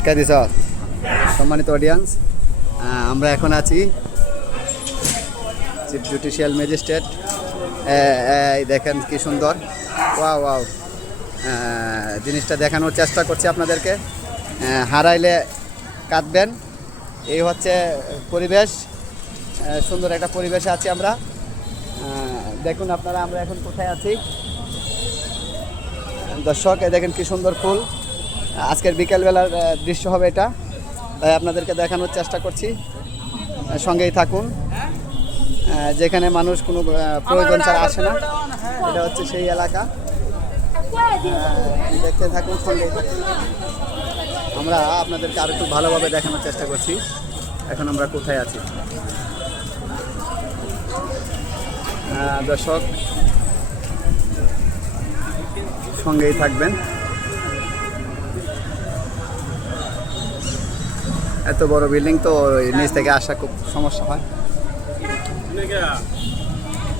আটকা দিছ। সম্মানিত অডিয়েন্স, আমরা এখন আছি চিফ জুডিশিয়াল ম্যাজিস্ট্রেট। এই দেখেন কি সুন্দর, ওয়াও ওয়াও। জিনিসটা দেখানোর চেষ্টা করছি আপনাদেরকে। হারাইলে কাঁদবেন, এই হচ্ছে পরিবেশ। সুন্দর একটা পরিবেশে আছি আমরা। দেখুন আপনারা আমরা এখন কোথায় আছি দর্শক। দেখেন কি সুন্দর ফুল। আজকের বিকেলবেলার দৃশ্য হবে এটা, তাই আপনাদেরকে দেখানোর চেষ্টা করছি। সঙ্গেই থাকুন। যেখানে মানুষ কোনো প্রয়োজন ছাড়া আসে না, এটা হচ্ছে সেই এলাকা। দেখতে থাকুন, সঙ্গেই থাকুন। আমরা আপনাদেরকে আরো একটু ভালোভাবে দেখানোর চেষ্টা করছি এখন আমরা কোথায় আছি। দর্শক সঙ্গেই থাকবেন। এত বড় বিল্ডিং তো নিচ থেকে আসা খুব সমস্যা হয়।